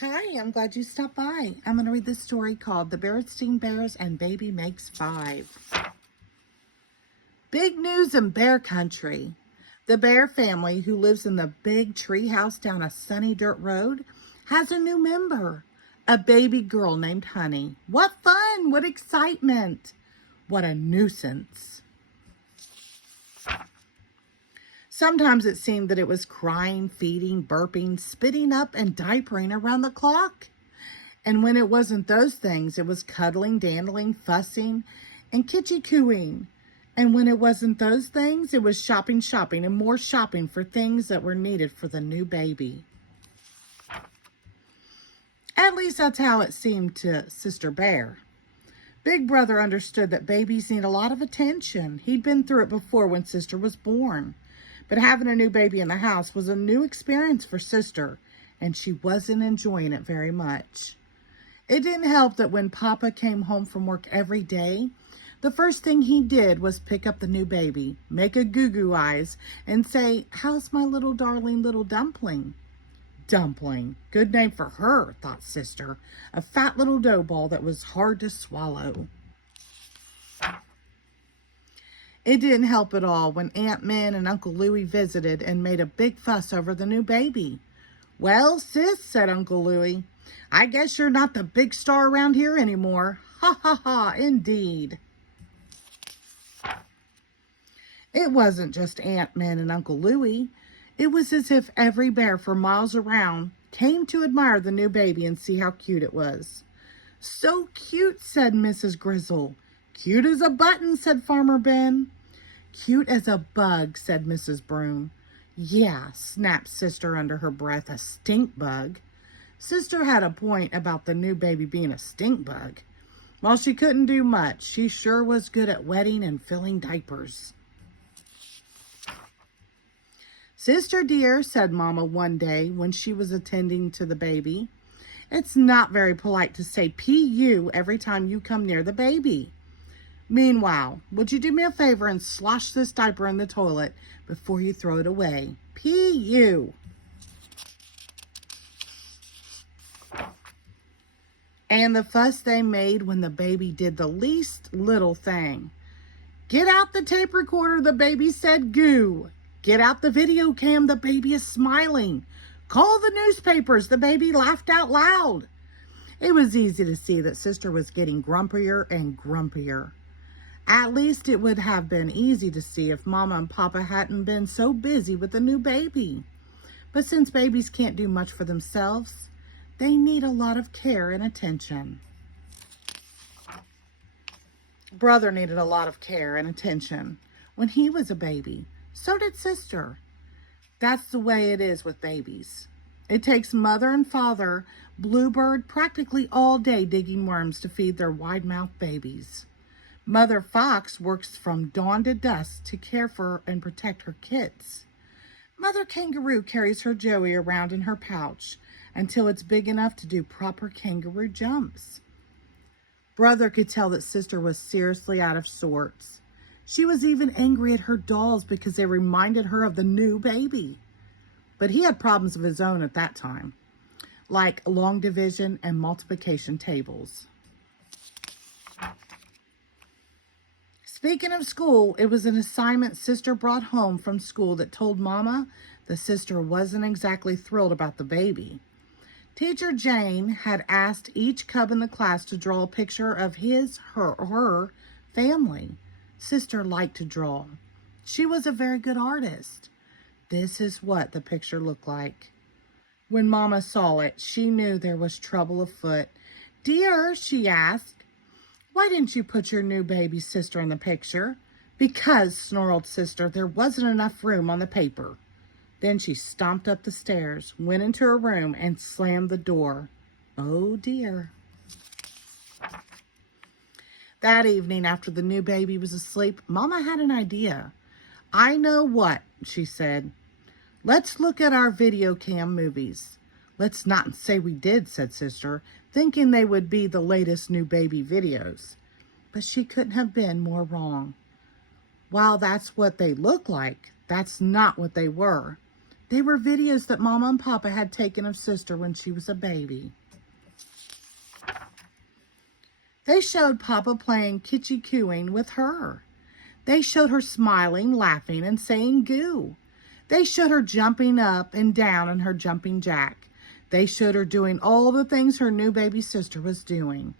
Hi, I'm glad you stopped by. I'm going to read this story called The Berenstain Bears and Baby Makes Five. Big news in bear country. The bear family, who lives in the big tree house down a sunny dirt road, has a new member, a baby girl named Honey. What fun! What excitement! What a nuisance. Sometimes it seemed that it was crying, feeding, burping, spitting up, and diapering around the clock. And when it wasn't those things, it was cuddling, dandling, fussing, and kitchy-cooing. And when it wasn't those things, it was shopping, and more shopping for things that were needed for the new baby. At least that's how it seemed to Sister Bear. Big Brother understood that babies need a lot of attention. He'd been through it before when Sister was born. But having a new baby in the house was a new experience for Sister, and she wasn't enjoying it very much. It didn't help that when Papa came home from work every day, the first thing he did was pick up the new baby, make a goo-goo eyes, and say, "How's my little darling little dumpling?" Dumpling. Good name for her, thought Sister. A fat little dough ball that was hard to swallow. It didn't help at all when Aunt Min and Uncle Louie visited and made a big fuss over the new baby. "Well, sis," said Uncle Louie, "I guess you're not the big star around here anymore. Ha ha ha, indeed." It wasn't just Aunt Min and Uncle Louie. It was as if every bear for miles around came to admire the new baby and see how cute it was. "So cute," said Mrs. Grizzle. "Cute as a button," said Farmer Ben. "Cute as a bug," said Mrs. Broom. "Yeah," snapped Sister under her breath, "a stink bug." Sister had a point about the new baby being a stink bug. While she couldn't do much, she sure was good at wetting and filling diapers. "Sister dear," said Mama one day when she was attending to the baby, "it's not very polite to say P.U. every time you come near the baby. Meanwhile, would you do me a favor and slosh this diaper in the toilet before you throw it away? P.U." And the fuss they made when the baby did the least little thing. "Get out the tape recorder," the baby said, "goo." "Get out the video cam," the baby is smiling. "Call the newspapers," the baby laughed out loud. It was easy to see that Sister was getting grumpier and grumpier. At least it would have been easy to see if Mama and Papa hadn't been so busy with the new baby. But since babies can't do much for themselves, they need a lot of care and attention. Brother needed a lot of care and attention when he was a baby. So did Sister. That's the way it is with babies. It takes Mother and Father Bluebird practically all day digging worms to feed their wide-mouthed babies. Mother Fox works from dawn to dusk to care for and protect her kids. Mother Kangaroo carries her Joey around in her pouch until it's big enough to do proper kangaroo jumps. Brother could tell that Sister was seriously out of sorts. She was even angry at her dolls because they reminded her of the new baby. But he had problems of his own at that time, like long division and multiplication tables. Speaking of school, it was an assignment Sister brought home from school that told Mama the Sister wasn't exactly thrilled about the baby. Teacher Jane had asked each cub in the class to draw a picture of her family. Sister liked to draw. She was a very good artist. This is what the picture looked like. When Mama saw it, she knew there was trouble afoot. "Dear," she asked, "why didn't you put your new baby sister in the picture?" "Because," snarled Sister, "there wasn't enough room on the paper." Then she stomped up the stairs, went into her room, and slammed the door. Oh dear. That evening, after the new baby was asleep, Mama had an idea. "I know what," she said. "Let's look at our video cam movies." "Let's not say we did," said Sister, thinking they would be the latest new baby videos. But she couldn't have been more wrong. While that's what they look like, that's not what they were. They were videos that Mama and Papa had taken of Sister when she was a baby. They showed Papa playing kitchy-cooing with her. They showed her smiling, laughing, and saying goo. They showed her jumping up and down in her jumping jack. They showed her doing all the things her new baby sister was doing.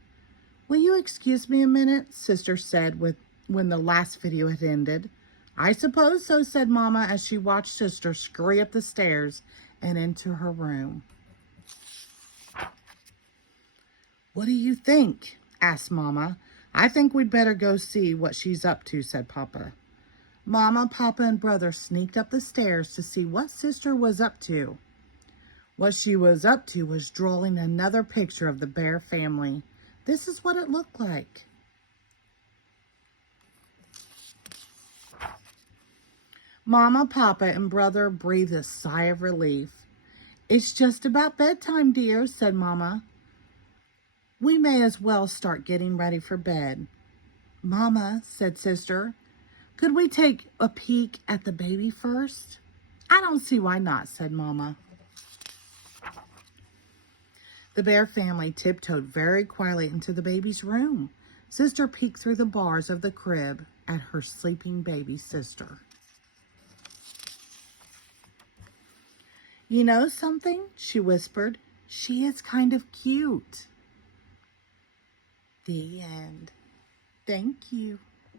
"Will you excuse me a minute?" Sister said when the last video had ended. "I suppose so," said Mama as she watched Sister scurry up the stairs and into her room. "What do you think?" asked Mama. "I think we'd better go see what she's up to," said Papa. Mama, Papa, and Brother sneaked up the stairs to see what Sister was up to. What she was up to was drawing another picture of the Bear family. This is what it looked like. Mama, Papa, and Brother breathed a sigh of relief. "It's just about bedtime, dear," said Mama. "We may as well start getting ready for bed." "Mama," said Sister, "could we take a peek at the baby first?" "I don't see why not," said Mama. The Bear family tiptoed very quietly into the baby's room. Sister peeked through the bars of the crib at her sleeping baby sister. "You know something?" she whispered. "She is kind of cute." The end. Thank you.